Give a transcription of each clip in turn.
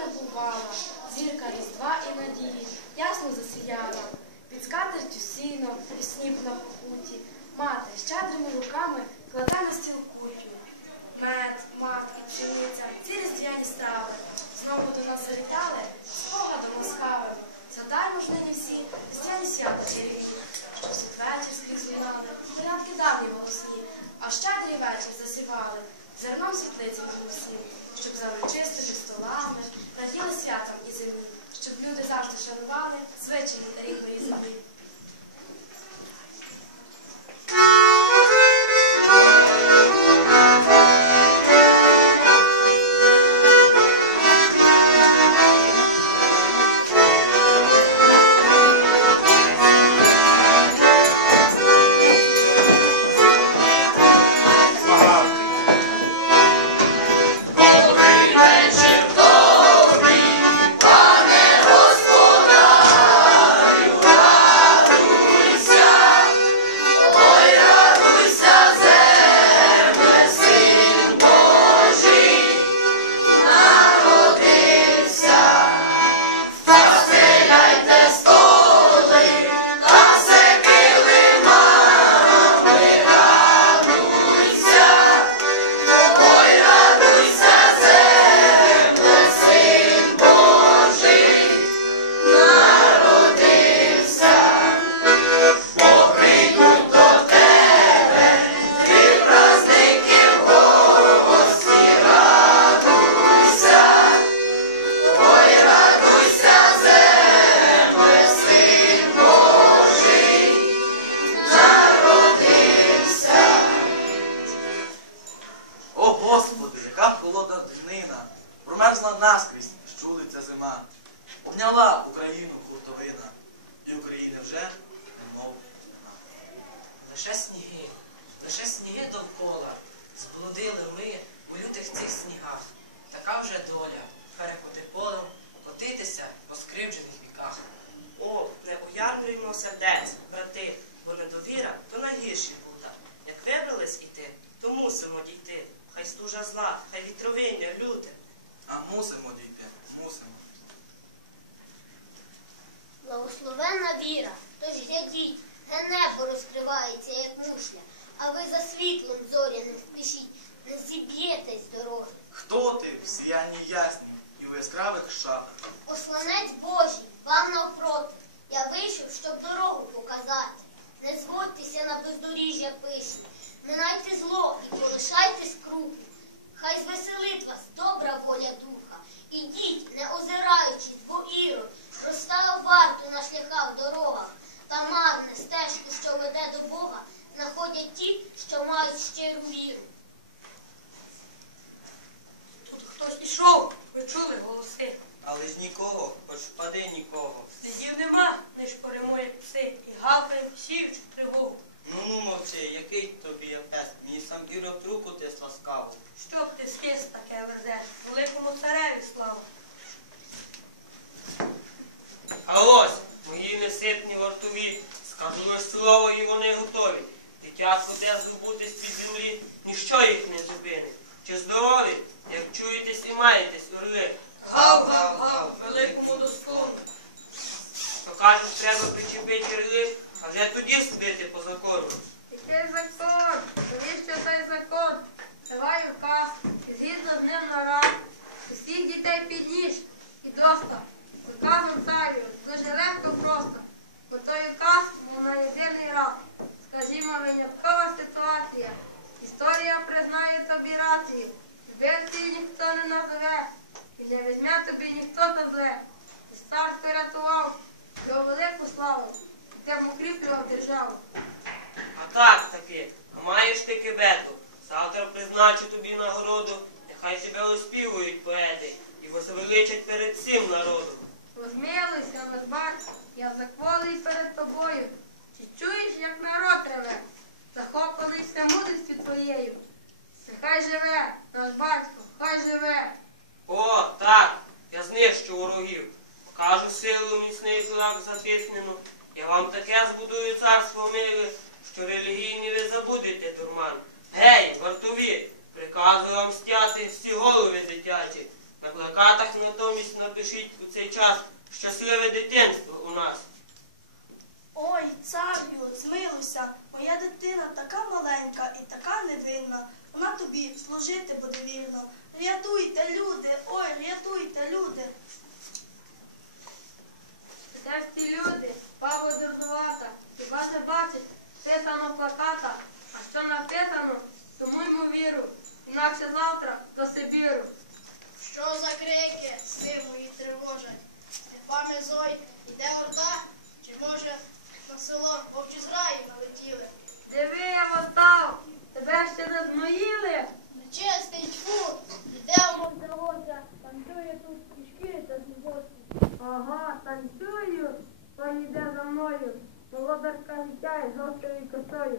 Недавно бувала, зірка різдва і надії, ясно засіяла. Під скатертю сіно, і сніп на покуті. Мати щедрими руками кладе на стіл кутю. Мед, мак і пшениця, ці різдвяні страви. Знову до нас завітали, спогадом ласкавим. Згадаймо ж нині всі різдвяні свята чарівні, що святвечір скрізь лунали, порядки давні голосні, а щедрий вечір засівали, зерном яскравих шатах? Посланець Божий, вам навпроти, я вийшов, щоб дорогу показати. Не зводьтеся на бездоріжжя пишні, минайте зло і полишайтесь крупні. Хай звеселить вас добра воля духа. Ідіть, не озираючись, бо ірод розставив варту на шляхах дорогах. Та марне стежку, що веде до Бога, знаходять ті, що мають щиру віру. Ніщо їх не зупинить. Чи здорові, як чуєтесь і маєтесь, орли? Гав, гав, гав, великому доскону. То кажеш, треба причепити орли, а вже тоді судити по закону. Який закон? Навіщо цей закон? Давай указ, і згідно з ним нараз. Усіх дітей підніж і доста. Указом царю, дуже легко просто. Бо той указ був на єдиний раз. Скажімо, ситуація. Історія признає тобі рацію. Вбивців ніхто не назове, і не візьме тобі ніхто зле. І царство рятував, його велику славу, і тим укріплював державу. А так таки, а маєш ти кибету. Завтра призначу тобі нагороду, нехай тебе оспівують поети і возвеличать перед всім народом. Розмилися, розбач, я закволий перед тобою. Так, я знищу ворогів. Покажу силу міцний кулак затиснену. Я вам таке збудую царство миле, що релігійні ви забудете, дурман. Гей, вартові, приказую вам стяти всі голови дитячі. На плакатах натомість напишіть у цей час щасливе дитинство у нас. Ой, царю, змилуйся, моя дитина така маленька і така невинна. Вона тобі служити буде вільно. Рятуйте, люди, ой, рятуйте, люди. Це ж ті люди, баба дурнувата, хіба не бачить, писано плаката, а що написано, тому йому віру, інакше завтра до Сибіру. Що за крики, сни мої тривожать? Степами зой, іде орда, чи може на село вовчі зраї налетіли? Диви, я восстав, тебе ще не змоїли. Нечистий тьфу, іде мов здалося, танцює тут кішки та злібості. Ага, танцюю, то йде за мною, володарка життя із гострою косою.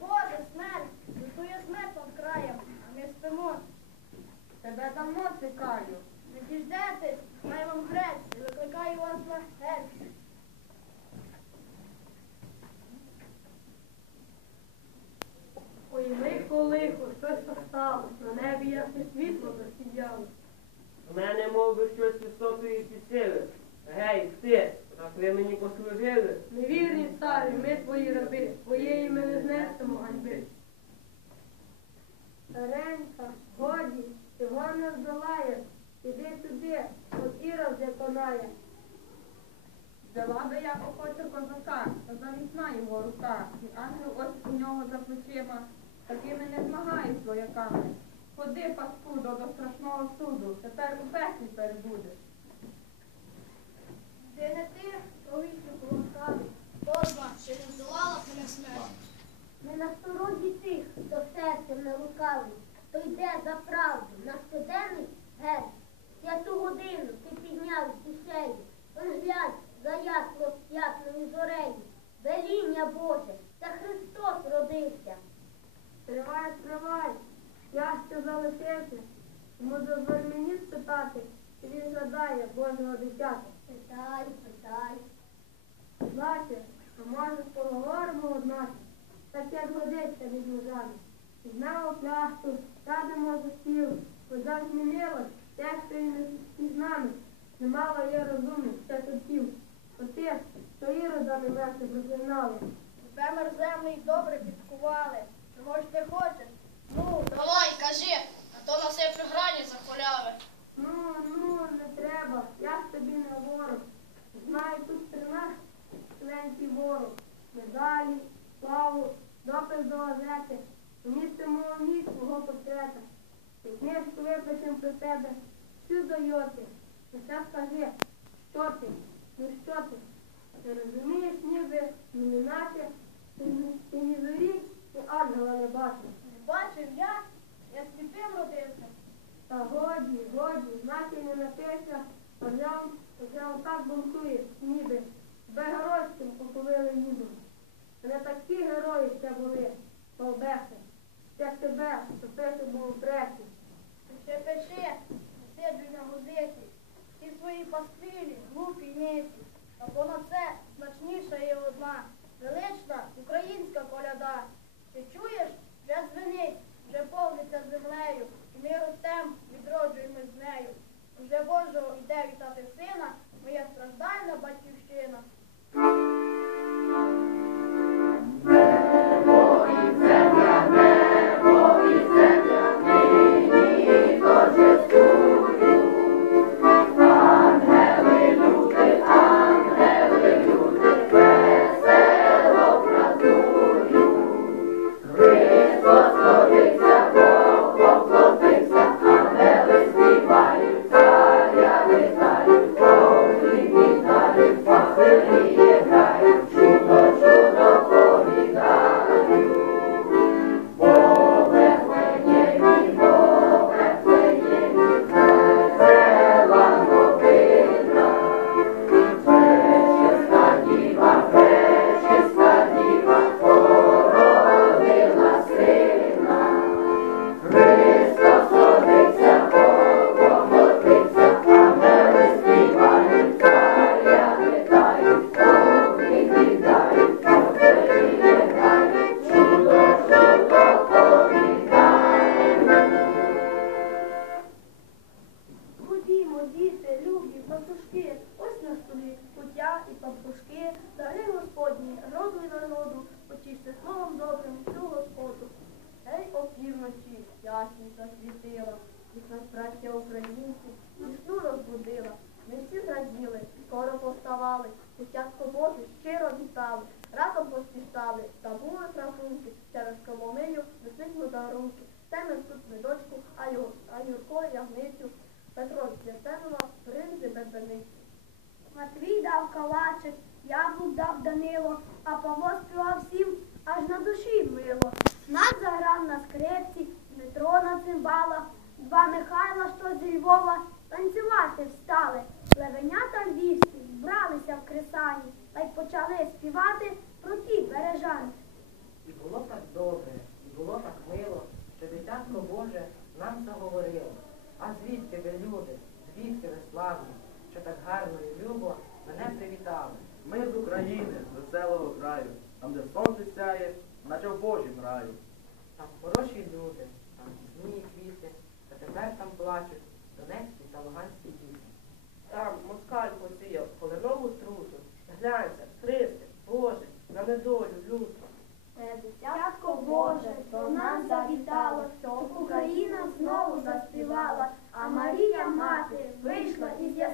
Погода, смерть, готує смерть над краєм, а ми спимо. Тебе давно чекаю. Не діждетесь, хай вам грець, і викликаю вас на геть. Ой, лихо, лихо, щось постало, на небі ясне світло засіяло. У мене мов би щось високої сили. Гей, ти, так ви мені послужили? Невірні царі, ми твої раби, твоєї ми не знесемо ганьби. Старенька, годі, цього не здолає, іди туди, от Іра вже конає. Взяла би я охоче козака, та заміцна його рука, і ангел ось у нього за плечима, такими не змагає з вояками. Ходи, паскудо, до страшного суду, тепер у пеклі перебудеш. Ти не ти, повітрю колоскавий, Козма, ще не здолала мене смерть. Не насторожі тих, хто серцем не лукавий, хто йде за правду на щоденний герб. Святу годину ти підняв з душею, он глянь, заясло ясною зорею. Веління Боже, та Христос родився. Тривай, тривай, я ще залишився. Тому дозволь мені спитати, чи він згадає Божого дитяти. Питай, питай. Значить, а може поговоримо одначе, так як годиться від мужами. Візьмемо пляшку, сядемо за стіл, вода змінилась, тексту і не і з нами. Немало є розумних, ще хотів. Отець, що іродами менше проклинали. Тебе мерземний добре підкували. Чого ж ти хочеш? Ну, давай, кажи, а то насиплю грані за холяви. Ну, ну, не треба, я ж тобі не ворог. Знаю тут при нас членський ворог. Медалі, славу, допис до газети. Містимо ніч свого портрета. Книжку випишем про тебе. Всю дойоти. Лише скажи, що ти, ну що ти? Ти розумієш, ніби, ну не наче, ти, ні зорі, ні ангела не бачиш. Не бачив я, я сліпим родився. Та годі, годі, значить не напився, а взяв, взяв так бунтує, ніби, Бегородським поповили ніби. Не такі герої ще були, полбеси, як тебе, що пише був у пресі. Ще пиши, сиджу на гузиці. Ті свої пастилі, глупі й ниці. А понад це значніша є одна, велична українська коляда. Ти чуєш, вже дзвенить, вже повниться землею, і ми ростем, відроджуємось з нею. Уже Божого йде вітати сина, моя страждальна батьківщина. Amen. Данило, а Павло співав всім, аж на душі мило. Нас заграв на скрипці, метро на цимбалах, два Михайла, що зі Львова, танцювати встали. Левенята львівські вбралися в кресані, та й почали співати про ті бережани. І було так добре, і було так мило, що дитятко Боже нам заговорило. А звідки ви, люди, звідки ви славні, що так гарно і любо. Yes.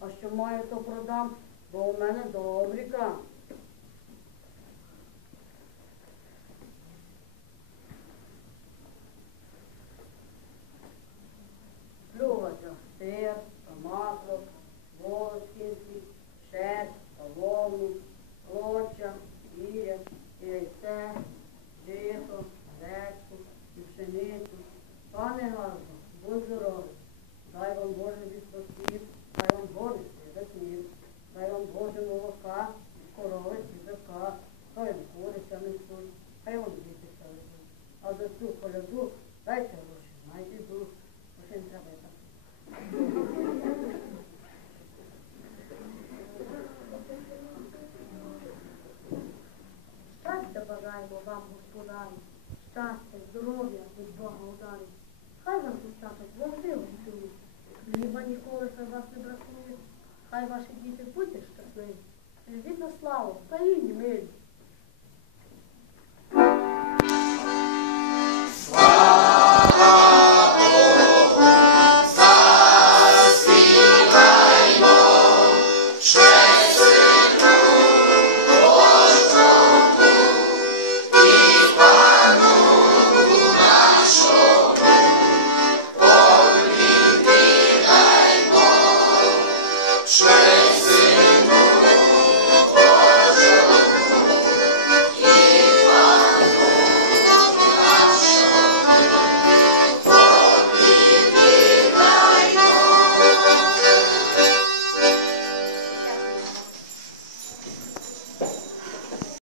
а що маю, то продам, бо у мене добрі. Хай ваші діти будуть щасливі. Любіть на славу, по милі.